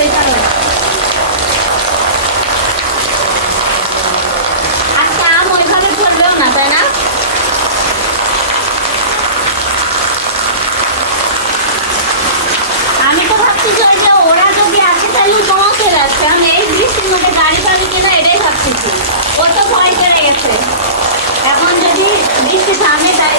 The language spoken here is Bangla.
সেই কারণে। আচ্ছা আম ওইভাবে ধরবেও না, তাই না? আমি তো ভাবছি যে ওরা যদি আসে তাহলে তোমাও চলে আসছে। আমি এই বৃষ্টির মধ্যে গাড়ি পাবি কিনা এটাই ভাবতেছি। ও তো ভয় করে গেছে। এখন যদি বৃষ্টি থামে তাই